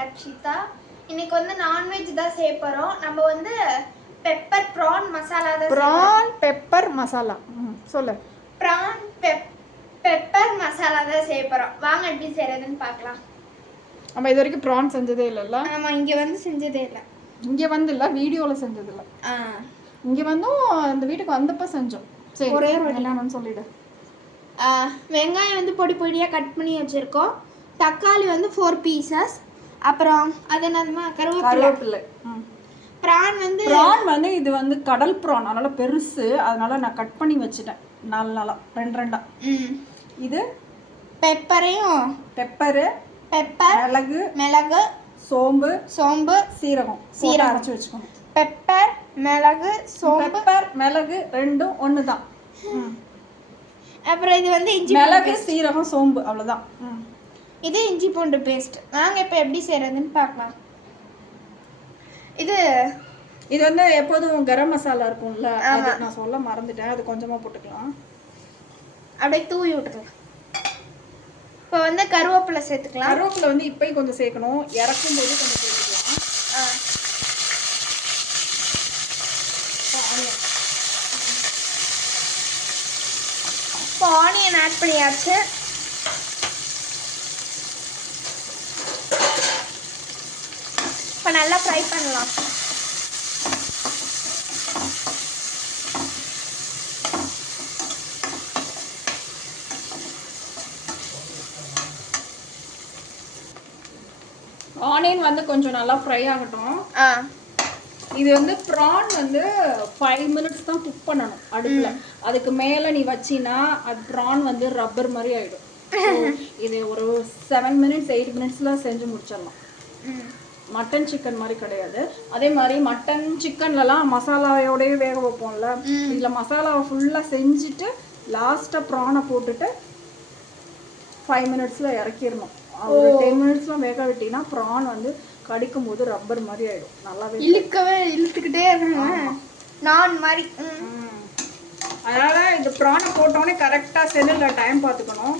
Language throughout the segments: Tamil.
தக்ஷிதா. இன்னைக்கு வந்து நான்வெஜ் தான் செய்ய போறோம். நம்ம வந்து பெப்பர் ப்ரான் மசாலா தான் ப்ரான் பெப்பர் மசாலா. சொல்லு. ப்ரான் பெப்பர் மசாலா தான் செய்ய போறோம். வாங்க எப்படி செய்யறதுன்னு பார்க்கலாம். நம்ம இது வரைக்கும் ப்ரான் செஞ்சதே இல்லைல்ல? ஆமா, இங்க வந்து செஞ்சதே இல்லை. இங்க வந்து இல்லை, வீடியோல செஞ்சது இல்லை. இங்க வந்தும் இந்த வீட்டுக்கு வந்தப்ப செஞ்சோம். சரி, ஒரே என்னன்னு சொல்லிடு. வெங்காயம் வந்து பொடி பொடியாக கட் பண்ணி வச்சுருக்கோம். தக்காளி வந்து 4 பீசஸ். அப்புறம் அது என்னதுமா கருவேப்பிலை. ப்ரான் வந்து இது வந்து கடல் ப்ரான், அதனால பெருசு, அதனால நான் கட் பண்ணி வச்சுட்டேன் 4 நாளா 2 இது பெப்பர், மிளகு, சோம்பு, சீரகம் அரைச்சு வச்சுக்கணும். பெப்பர், மிளகு, சோம்பு. பெப்பர் மிளகு ரெண்டும் ஒன்று தான். அப்புறம் இது வந்து இஞ்சி, மிளகு, சீரகம், சோம்பு, அவ்வளோதான். இது இஞ்சி பூண்டு பேஸ்ட். வாங்க இப்போ எப்படி செய்யறதுன்னு பார்க்கலாம். இது வந்து எப்போதும் கரம் மசாலா இருக்கும்ல, அது நான் சொல்ல மறந்துட்டேன், அது கொஞ்சமா போட்டுக்கலாம். அப்படியே தூவி விட்டுக்கலாம். இப்போ வந்து கருவேப்பிலை சேர்த்துக்கலாம். கருவேப்பிலை வந்து இப்போயும் கொஞ்சம் சேர்க்கணும், இறக்கும் போது கொஞ்சம் சேர்த்துக்கலாம். இப்போ ஆனியன் ஆட் பண்ணியாச்சு. இப்போ நல்லா ஃப்ரை பண்ணலாம். ஆனியன் வந்து கொஞ்சம் நல்லா ஃப்ரை ஆகட்டும். இது வந்து ப்ரான் வந்து 5 மினிட்ஸ் தான் குக் பண்ணணும் அடுப்புல. அதுக்கு மேல நீ வச்சினா அது ப்ரான் வந்து ரப்பர் மாதிரி ஆயிடும். இது ஒரு 7 மினிட்ஸ் 8 மினிட்ஸ்ல செஞ்சு முடிச்சிடலாம். மட்டன் சிக்கன் மாதிரி கிடையாது. அதே மாதிரி மட்டன் சிக்கன்லலாம் மசாலாவோடய வேக வைப்போம்ல, இதுல மசாலாவை ஃபுல்லாக செஞ்சுட்டு லாஸ்ட்டாக ப்ரானை போட்டுட்டு 5 மினிட்ஸ்ல இறக்கிடணும். ஒரு 10 மினிட்ஸ்லாம் வேக விட்டினா ப்ரான் வந்து கடிக்கும் போது ரப்பர் மாதிரி ஆயிடும். நல்லாவே இழுத்துக்கிட்டே இருக்காங்க நான் மாதிரி. அதனால இந்த ப்ரானை போட்டோன்னே கரெக்டாக செல்லில் டைம் பார்த்துக்கணும்.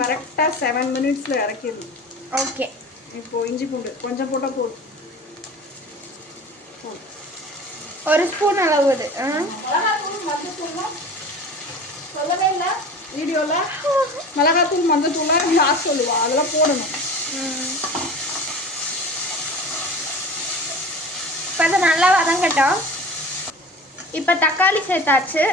கரெக்டாக 7 மினிட்ஸ்ல இறக்கிடணும். ஓகே. இப்போ இஞ்சி பூண்டு கொஞ்சம் போட்டால் போதும். 1 ஸ்பூன் அளவுது. மிளகாத்தூள் மஞ்சத்தூள்லாம் சொல்லவே இல்லை வீடியோவில். மிளகாத்தூள் மஞ்சத்தூள்லாம் யார் சொல்லுவா, அதெல்லாம் போடணும். இப்போ அதை நல்லா வதங்கட்டும். இப்போ தக்காளி சேர்த்தாச்சு.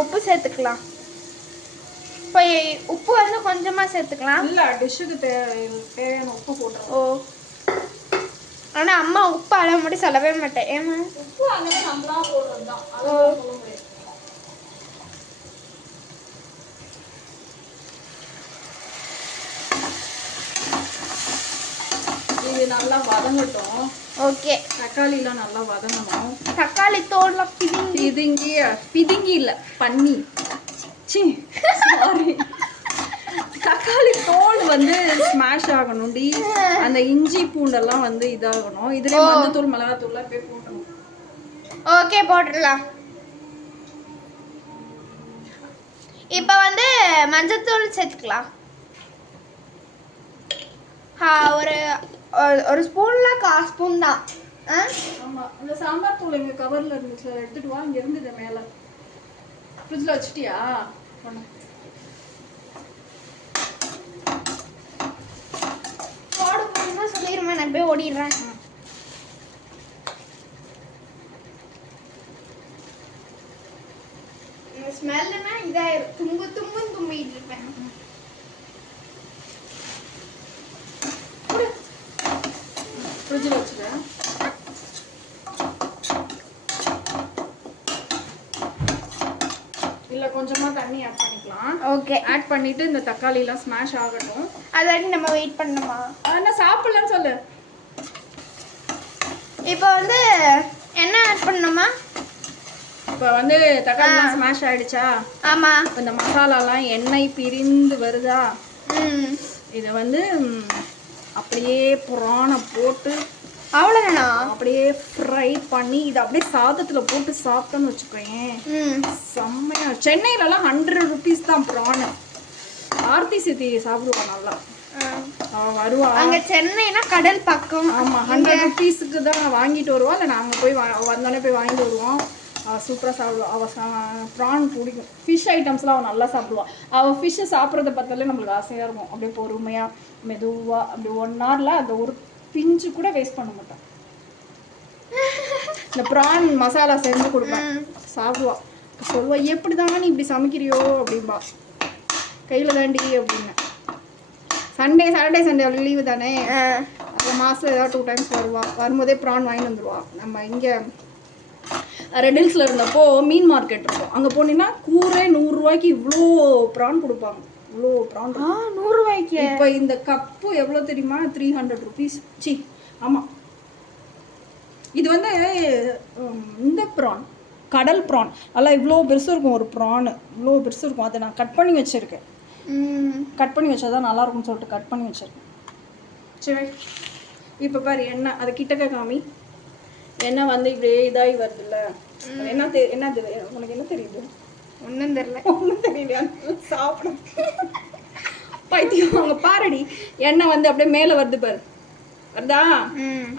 உப்பு சேர்த்துக்கலாம். இப்போ உப்பு வந்து கொஞ்சமா சேர்த்துக்கலாம். இல்ல டிஷ்ஷுக்கு தேவையான உப்பு போட்டுறோம். ஓ, ஆனா அம்மா உப்பு அளவு மட்டும் சொல்லவே மாட்டேன். ஏமா உப்பு அங்கே நம்மளா போடுறது தான். இது நல்லா வதங்கட்டும். ஓகே. தக்காளிலாம் நல்லா வதங்கணும். தக்காளி தோல்லாம் பிதுங்கி இல்ல பண்ணி சாரி, தக்காளி தோல் வந்து ஸ்மாஷ் ஆகணும்டி. அந்த இஞ்சி பூண்டெல்லாம் வந்து இதாகணும். இதுல மஞ்சத்தூள் மிளகாத்தூள்லாம் போய் போட்டணும். ஓகே, போட்டுடலாம். இப்போ வந்து மஞ்சத்தூள் சேர்த்துக்கலாம். ஒரு ஸ்பூன்ல 1/4 ஸ்பூன் தான். ஆமா, இந்த சாம்பார் தூள் எங்க கவர்ல இருந்துச்சு, எடுத்துட்டு வா. இங்க இருந்தது மேல ஃப்ரிட்ஜ்ல வச்சிட்டியா? போடு போடுமா சொல்லிடுமா, நான் போய் ஓடிடுறேன். ஸ்மெல்லுனா இதாயிரும். தும்புன்னு தும்பிட்டு இருப்பேன். ஃப்ரிட்ஜில் வச்சுட்டேன். இல்லை கொஞ்சமாக தண்ணி ஆட் பண்ணிக்கலாம். ஓகே, ஆட் பண்ணிட்டு இந்த தக்காளிலாம் ஸ்மாஷ் ஆகட்டும். அது வரைக்கும் நம்ம வெயிட் பண்ணணுமா? என்ன சாப்பிடலன்னு சொல்லு. இப்போ வந்து என்ன ஆட் பண்ணணுமா? இப்போ வந்து தக்காளிலாம் ஸ்மாஷ் ஆயிடுச்சா? ஆமாம். இந்த மசாலாலாம் எண்ணெய் பிரிந்து வருதா? இதை வந்து அப்படியே ப்ரானை போட்டு அவ்வளோதானா? அப்படியே ஃப்ரை பண்ணி இதை அப்படியே சாதத்தில் போட்டு சாப்பிட்டோன்னு வச்சுக்கோயேன், செம்மையா. சென்னையிலலாம் 100 rupees தான் ப்ரான். ஆர்த்தி சித்தி சாப்பிடுவா நல்லா, வருவா. அங்கே சென்னைனா கடல் பக்கம். ஆமாம், 100 rupeesக்கு தான் வாங்கிட்டு வருவா. இல்லை நாங்கள் போய் வந்தோடனே போய் வாங்கிட்டு வருவோம். அவள் சூப்பராக சாப்பிடுவாள். அவள் ப்ரான் பிடிக்கும். ஃபிஷ் ஐட்டம்ஸ்லாம் அவள் நல்லா சாப்பிடுவாள். அவள் ஃபிஷ்ஷை சாப்பிட்றத பார்த்தாலே நம்மளுக்கு ஆசையாக இருக்கும். அப்படியே பொறுமையாக மெதுவாக அப்படி 1 hourல அந்த ஒரு பிஞ்சு கூட வேஸ்ட் பண்ண மாட்டான். இந்த ப்ரான் மசாலா செஞ்சு கொடுப்பேன், சாப்பிடுவா. சொல்லுவா, எப்படி தான் நீ இப்படி சமைக்கிறியோ அப்படின்பா. கையில் தாண்டி அப்படின்னு. சாட்டர்டே சண்டே அவளுக்கு லீவு தானே, அப்போ மாதத்தில் ஏதாவது 2 times வருவா. வரும்போதே ப்ரான் வாங்கிட்டு வந்துடுவா. நம்ம இங்கே ரெட் ஹில்ஸில் இருந்தப்போ மீன் மார்க்கெட் இருக்கும், அங்கே போனீங்கன்னா கூரே 100 ரூபாய்க்கு இவ்வளோ ப்ரான் கொடுப்பாங்க. இவ்வளோ ப்ரான் 100 ரூபாய்க்கு. இப்போ இந்த கப்பு எவ்வளோ தெரியுமா? 300 rupees. சி, ஆமாம். இது வந்து இந்த ப்ரான், கடல் ப்ரான். நல்லா இவ்வளோ பெருசு இருக்கும் ஒரு ப்ரான், இவ்வளோ பெருசு இருக்கும். அதை நான் கட் பண்ணி வச்சுருக்கேன். கட் பண்ணி வச்சா தான் நல்லாயிருக்கும்னு சொல்லிட்டு கட் பண்ணி வச்சுருக்கேன். சரி, இப்போ பாரு எண்ணெய், அதை கிட்டக்க காமி. எண்ணெய் வந்து இப்படியே இதாகி வருதுல்ல, என்ன உனக்கு என்ன தெரியுது? ஒன்றும் தெரியல. ஒன்றும் தெரியலையா? சாப்பிடும் பைத்தியம். அவங்க பாரடி, எண்ணெய் வந்து அப்படியே மேலே வருது பாரு, வருதா?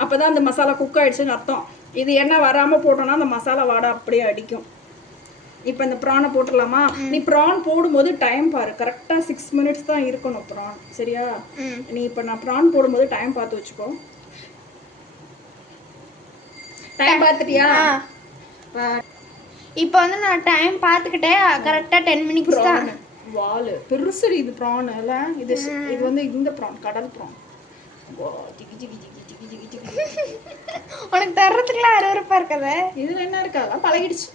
அப்போதான் அந்த மசாலா குக் ஆயிடுச்சுன்னு அர்த்தம். இது எண்ணெய் வராமல் போட்டோன்னா அந்த மசாலா வாடை அப்படியே அடிக்கும். இப்போ இந்த ப்ரானை போட்டுடலாமா? நீ ப்ரான் போடும்போது டைம் பாரு, கரெக்டாக 6 minutes தான் இருக்கணும் ப்ரான், சரியா? நீ இப்போ நான் ப்ரான் போடும்போது டைம் பார்த்து வச்சுக்கோ. டைம் பார்த்துட்டியா? இப்போ வந்து நான் டைம் பார்த்துக்கிட்டே கரெக்டாக 10 minutes தான். வால் பெருசு இது ப்ரான் இல்லை? இது வந்து இந்த ப்ரான், கடல் ப்ரான். உனக்கு தர்றதுக்குலாம் அருவருப்பா இருக்காது. இதில் என்ன இருக்கு? அதெல்லாம் பழகிடுச்சு.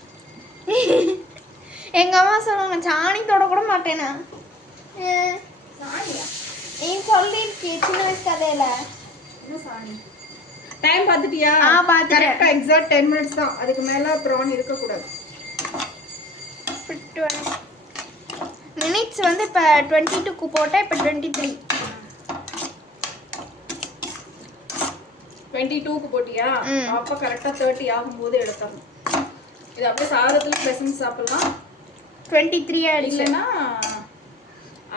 எங்க அம்மா சொல்லுவாங்க, சாணி தொட கூட மாட்டேனா. நீ சொல்லிருக்கே சின்ன வயசு கதையில. டைம் பார்த்துட்டியா? கரெக்டாக எக்ஸாக்ட் 10 minutes தான், அதுக்கு மேலே ப்ரான் இருக்கக்கூடாது. மினிட்ஸ் வந்து இப்போ 22க்கு போட்டேன், இப்போ 23. 22க்கு போட்டியா? அப்போ கரெக்டாக 30 ஆகும்போது எடுத்துடணும். இது அப்படியே சாதத்தில் பெசஞ்சு சாப்பிடலாம். 23 ஆயிடுச்சு. இல்லைன்னா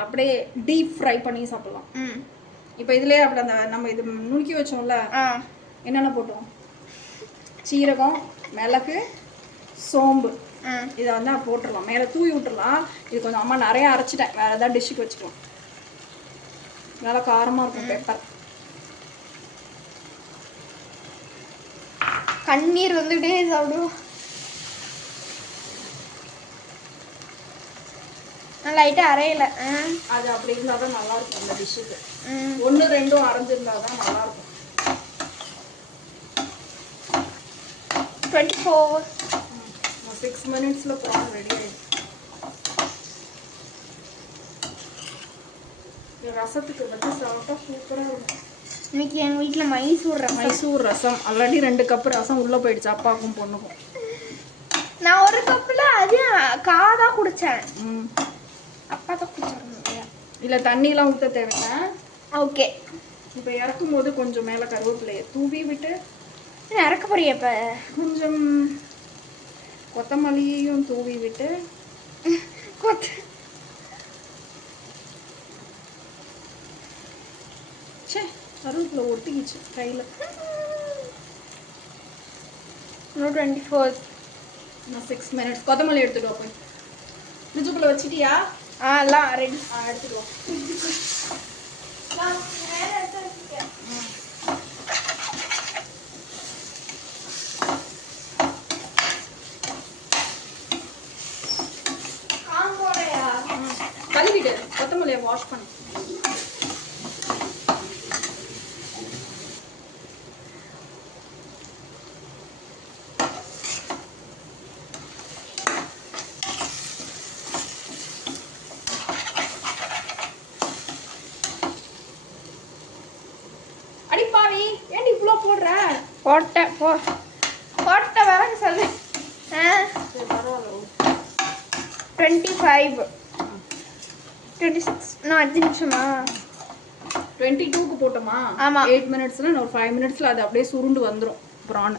அப்படியே டீப் ஃப்ரை பண்ணி சாப்பிடலாம். இப்போ இதுலேயே அப்படி அந்த நம்ம இது நுணுக்கி வச்சோம்ல, என்னென்ன போட்டோம்? சீரகம், மிளகு, சோம்பு, இதை வந்து போட்டுடலாம். மேலே தூவி விட்டுடலாம். இது கொஞ்சம் அம்மா நிறைய அரைச்சிட்டேன், வேறு ஏதாவது டிஷ்ஷுக்கு வச்சுக்கலாம். நல்லா காரமாக இருக்கும் பெப்பர். கண்ணீர் வந்துட்டே சாப்பிடுவோம். லைட்டாக அரையலை, அது அப்படி இருந்தால் தான் நல்லாயிருக்கும் அந்த டிஷ்ஷுக்கு. 1 2 அரைஞ்சிருந்தா தான் நல்லாயிருக்கும். 24. 6 minutesல ப்ரான் ரெடி ஆயிடுச்சு. ரசத்துக்கு வச்சு சாப்பிட்டா சூப்பராக இருக்கும். இன்னைக்கு எங்கள் வீட்டில் மைசூர் ரசம். ஆல்ரெடி 2 கப் ரசம் உள்ளே போயிடுச்சு அப்பாவுக்கும் பொண்ணுக்கும். நான் 1 கப்பில் அதையும் காதாக குடித்தேன். அப்பா தான் குடிச்சாரு. இல்லை தண்ணியெலாம் ஊற்ற தேவைங்க. ஓகே, இப்போ இறக்கும் போது கொஞ்சம் மேலே கருவேப்பிலையை தூவி விட்டு இறக்க போறிய. இப்போ கொஞ்சம் கொத்தமல்லியையும் தூவி விட்டு சே கருவேப்பிலை ஒட்டிக்கிச்சு கையில். 24. 6 minutes. கொத்தமல்லி எடுத்துட்டு போய் ஃப்ரிட்ஜுக்குள்ளே வச்சிட்டியா? எல்லாம் ரெடி. எடுத்துடுவோம். கழுவிட்டு கொத்தமல்லியை வாஷ் பண்ணு. அடிப்பாவி, ஏன்டி இவ்வளோ போடுற? போட்ட வரங்க சொல்லு. 25. 26. இன்னும் 5 நிமிஷமா? 22க்கு போட்டோமா? ஆமா. 8 மினிட்ஸ்ல ஒரு 5 மினிட்ஸ்ல அது அப்படியே சுருண்டு வந்துரும் prawn.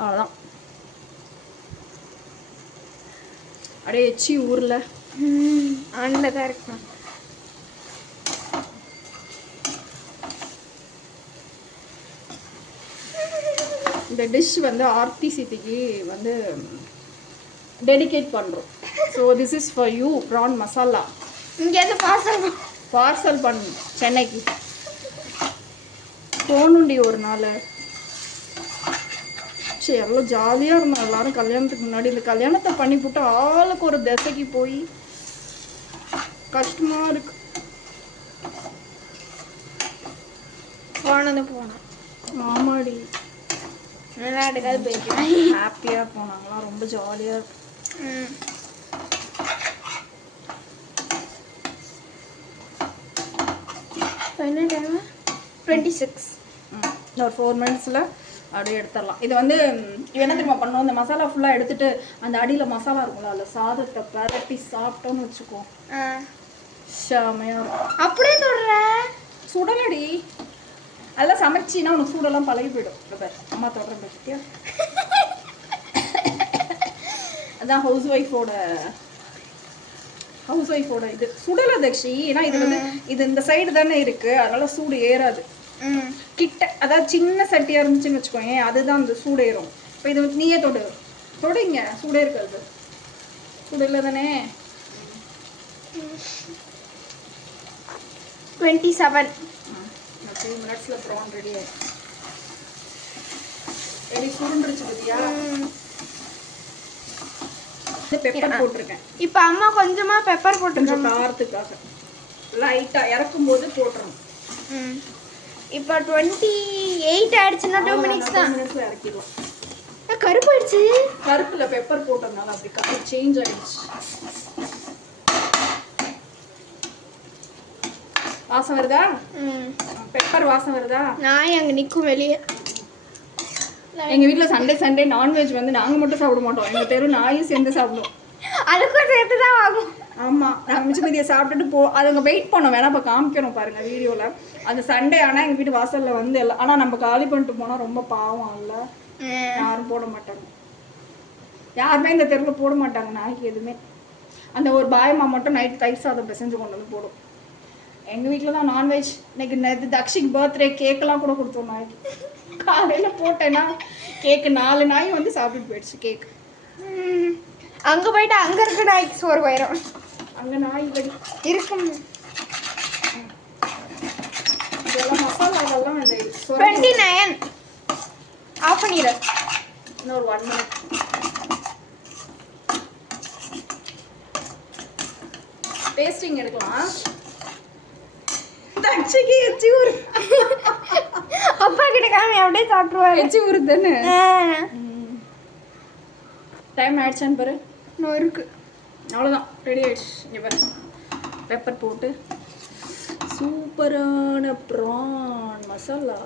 அவ்வளவுதான். அப்படியே எச்சி ஊர்ல அங்கதான் இருக்கும். இந்த டிஷ் வந்து ஆர்த்தி சித்திக்கு வந்து டெடிகேட் பண்றோம். So this is for you prawn masala. இங்கேருந்து பார்சல் பண்ணணும் சென்னைக்கு. போகணுண்டி ஒரு நாள். சரி எவ்வளோ ஜாலியாக இருந்தோம் எல்லாரும் கல்யாணத்துக்கு முன்னாடி. இந்த கல்யாணத்தை பண்ணி போட்டு ஆளுக்கு ஒரு திசைக்கு போய் கஷ்டமா இருக்கு. போனோம். ஆமாடி. விளையாடுக்காது போய்க்கலாம். ஹாப்பியாக போனாங்களாம். ரொம்ப ஜாலியாக இருக்கும். என்ன டைம்? 26. ஒரு 4 மினிட்ஸில் அப்படியே எடுத்துடலாம். இது வந்து என்ன தெரியுமா பண்ணோம், இந்த மசாலா ஃபுல்லாக எடுத்துட்டு அந்த அடியில் மசாலா இருக்கும்ல அதில் சாதத்தை பரட்டி சாப்பிட்டோன்னு வச்சுக்கோ செமையாக இருக்கும். அப்படியே சொல்ற சுடலடி அதெல்லாம் சமைச்சின்னா உனக்கு சூடெல்லாம் பழகி போயிடும். அம்மா தொடர்ந்து பற்றியா அதான் ஹவுஸ் ஒய்ஃபோட இது சுடலை தக்ஷி. ஏன்னா இது வந்து இது இந்த சைடு தானே இருக்கு, அதனால சூடு ஏறாது. கிட்ட அதாவது சின்ன சட்டியாக இருந்துச்சுன்னு வச்சுக்கோங்க, அதுதான் அந்த சூடு ஏறும். இப்போ இது நீயே தொடுங்க சூடே இருக்காது. சூடு இல்லை தானே. 27. 3 மினிட்ஸில் ப்ரான் ரெடி ஆயிடும். எப்படி சுருண்டுருச்சு பத்தியா? பெப்பர் போட்டிருக்கேன். இப்போ அம்மா கொஞ்சமா பெப்பர் போட்டுருக்கோம் காரத்துக்காக. லைட்டா இறக்கும் போது போட்டுறணும். இப்போ 28 ஆயிடுச்சுன்னா 2 மினிட்ஸ் தான். 2 மினிட்ஸ்ல இறக்கிடுவோம். கருப்பு ஆயிடுச்சு. கருப்புல பெப்பர் போட்டதுனால அப்படி கலர் சேஞ்ச் ஆயிடுச்சு. வாசம் வருதா? பெப்பர் வாசம் வருதா? நான் அங்க நிக்கும் வெளியே. எங்க வீட்ல சண்டே நான்வெஜ் வந்து நாங்க மட்டும் சாப்பிட மாட்டோம், எங்க தெரு நாயும் சேர்ந்து சாப்பிடுவோம். அதுக்கும் சேர்த்து தான் ஆகும். ஆமா, நாங்கள் மிச்ச மீதியை சாப்பிட்டுட்டு அதுங்க வெயிட் பண்ணோம். வேணா இப்போ காமிக்கிறோம் பாருங்க வீடியோல. அந்த சண்டே ஆனால் எங்கள் வீட்டு வாசல்ல வந்து எல்லாம் ஆனால் நம்ம காலி பண்ணிட்டு போனால் ரொம்ப பாவம் இல்லை, யாரும் போட மாட்டாங்க. யாருமே இந்த தெருவில் போட மாட்டாங்க நாய்க்கு எதுவுமே. அந்த ஒரு பாயம்மா மட்டும் நைட் தயிர் சாதம் பிசைஞ்சு கொண்டு வந்து போடும். எங்கள் வீட்டில் தான் நான்வெஜ். இன்னைக்கு நேற்று தக்ஷிக்கு பர்த்டே கேக்கெல்லாம் கூட கொடுத்தோம் நாய்க்கு. காலையில் போட்டேன்னா கேக்கு 4 நாய் வந்து சாப்பிட்டு போயிடுச்சு கேக்கு. அங்கே போயிட்டு அங்கே இருக்க நாய்க்கு சோறு போயிடும். அங்கே நாய் இருக்கும். இதெல்லாம் மசாலாவெல்லாம் இந்த 29 ஆஃப் பண்ணிடு. இன்னொரு 1 மினிட். டேஸ்டிங் எடுக்கலாம். தக்ஷிக்கு எச்சி ஊரு. அப்பா கிட்ட காமி அப்படியே சாப்பிடுவாரு. எச்சி ஊரு தானே. டைம் ஆயிடுச்சான்னு பாரு. இன்னும் இருக்கு. அவ்வளோதான், ரெடி ஆயிடுச்சு. இங்கே பாரு, பெப்பர் போட்டு சூப்பரான ப்ரான் மசாலா.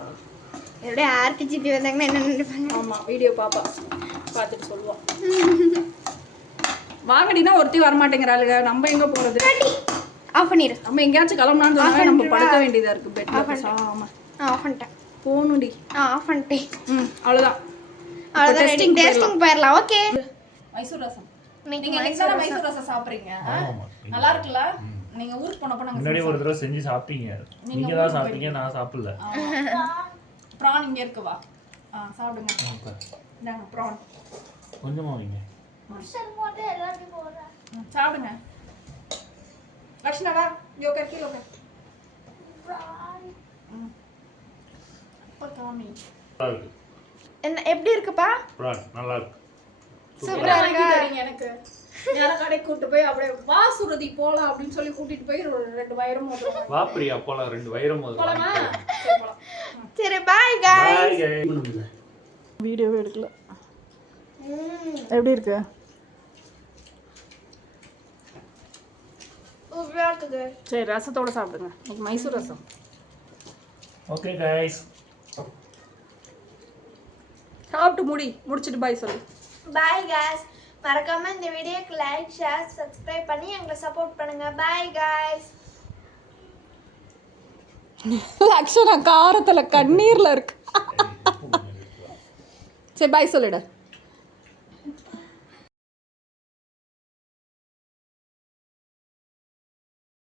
எப்படியே ஆர்த்தி சித்தி வந்தாங்கன்னா என்ன நினைப்பாங்க? ஆமாம், வீடியோ பார்த்துட்டு சொல்லுவான். வாங்கடினா ஒருத்தி வரமாட்டேங்கிறாளுங்க, நம்ம எங்கே போகிறது? ஆஃப் பண்ணிடு. நம்ம எங்கேயாச்சும் கிளம்புனான்னு சொன்னாங்க, நம்ம படுக்க வேண்டியதாக இருக்குது பெட்டில். ஆமாம், ஆஃப் பண்ணிட்டேன். போகணுடி. ஆஃப் பண்ணிட்டேன். அவ்வளோதான். அவ்வளோதான், டெஸ்டிங் போயிடலாம். ஓகே. மைசூர் ரசம். நீங்க என்னைக்கு மைசூர் ரசம் சாப்பிடுறீங்க? நல்லா இருக்குல்ல? நீங்க ஊருக்கு போனப்ப நாங்க முன்னாடி ஒரு தடவை செஞ்சு சாப்பிட்டீங்க. நீங்க தான் சாப்பிட்டீங்க, நான் சாப்பிடல. பிரான் இங்க இருக்கு, வா சாப்பிடுங்க. இந்தாங்க பிரான். கொஞ்சமா வைங்க. சாப்பிடுங்க. லக்ஷ்மணா வா, யோகர் கீழ உட்கார். பக்காமி. என்ன எப்படி இருக்குப்பா? பிரான் நல்லா இருக்கு. சூப்பரா இருக்கா? எனக்கு யார கடைக்கு கூட்டி போய் அப்படியே வா சுரதி போலாம் அப்படின்னு சொல்லி கூட்டிட்டு போய் 2 வைரம் மோதிரம். வா பிரியா போலாம், 2 வைரம் மோதிரம். போலாமா? சரி, பை गाइस. வீடியோவே எடுக்கல. எப்படி இருக்கு? சூப்பரா இருக்குது. சரி, ரசத்தோட சாப்பிடுங்க. இன்னைக்கு மைசூர் ரசம். Okay guys. சாப்பிட்டு முடிச்சிட்டு பை சொல்லு. By guys. மறக்காம இந்த வீடியோக்கு லைக், ஷேர், சப்ஸ்கிரைப் பண்ணி எங்களை சப்போர்ட் பண்ணுங்க. By guys. லக்ஷனா காரத்தில் கண்ணீரில் இருக்கு. சரி பாய் சொல்லிடு.